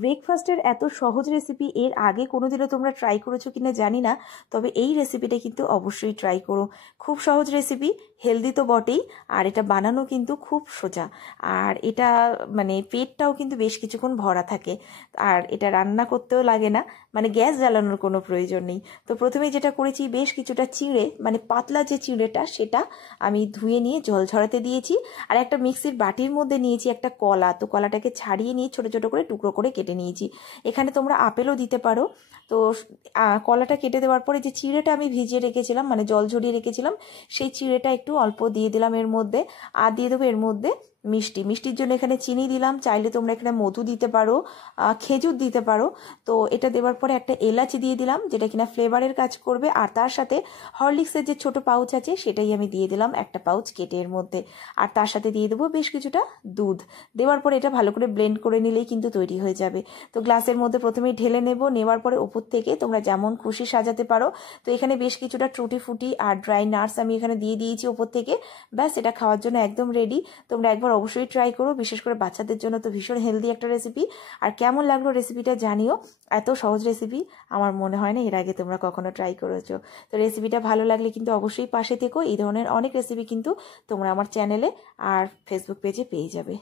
ব্রেকফাস্টের এত সহজ রেসিপি এর আগে কোনোদিনও তোমরা ট্রাই করেছো কিনা জানি না, তবে এই রেসিপিটা কিন্তু অবশ্যই ট্রাই করো। খুব সহজ রেসিপি, হেলদি তো বটেই, আর এটা বানানো কিন্তু খুব সোজা। আর এটা মানে পেটটাও কিন্তু বেশ কিছুক্ষণ ভরা থাকে, আর এটা রান্না করতেও লাগে না, মানে গ্যাস জ্বালানোর কোনো প্রয়োজন নেই। তো প্রথমে যেটা করেছি, বেশ কিছুটা চিঁড়ে, মানে পাতলা যে চিঁড়েটা সেটা আমি ধুয়ে নিয়ে জল ঝরাতে দিয়েছি। আর একটা মিক্সির বাটির মধ্যে নিয়েছি একটা কলা, তো কলাটাকে ছাড়িয়ে নিয়ে ছোটো ছোটো করে টুকরো করে কেটে নিয়েছি। এখানে তোমরা আপেলও দিতে পারো। তো কলাটা কেটে দেওয়ার পরে যে চিঁড়েটা আমি ভিজিয়ে রেখেছিলাম, মানে জল ঝরিয়ে রেখেছিলাম, সেই চিঁড়েটা একটু অল্প দিয়ে দিলাম এর মধ্যে। আর দিয়ে দেবো এর মধ্যে মিষ্টির জন্য এখানে চিনি দিলাম, চাইলে তোমরা এখানে মধু দিতে পারো, খেজুর দিতে পারো। তো এটা দেওয়ার পরে একটা এলাচি দিয়ে দিলাম, যেটা কিনা ফ্লেভারের কাজ করবে। আর তার সাথে হরলিক্সের যে ছোট পাউচ আছে সেটাই আমি দিয়ে দিলাম একটা পাউচ কেটে এর মধ্যে। আর তার সাথে দিয়ে দেবো বেশ কিছুটা দুধ। দেওয়ার পরে এটা ভালো করে ব্লেন্ড করে নিলেই কিন্তু তৈরি হয়ে যাবে। তো গ্লাসের মধ্যে প্রথমেই ঢেলে নেব, নেওয়ার পরে ওপর থেকে তোমরা যেমন খুশি সাজাতে পারো। তো এখানে বেশ কিছুটা টুটি ফুটি আর ড্রাই নাটস আমি এখানে দিয়ে দিয়েছি ওপর থেকে। ব্যাস, এটা খাওয়ার জন্য একদম রেডি। তোমরা একবার অবশ্যই ট্রাই করো, বিশেষ করে বাচ্চাদের জন্য তো ভীষণ হেলদি একটা রেসিপি। আর কেমন লাগলো রেসিপিটা জানিও। এত সহজ রেসিপি আমার মনে হয় না এর আগে তোমরা কখনো ট্রাই করেছো। তো রেসিপিটা ভালো লাগলে কিন্তু অবশ্যই পাশে থেকো। এই ধরনের অনেক রেসিপি কিন্তু তোমরা আমার চ্যানেলে আর ফেসবুক পেজে পেয়ে যাবে।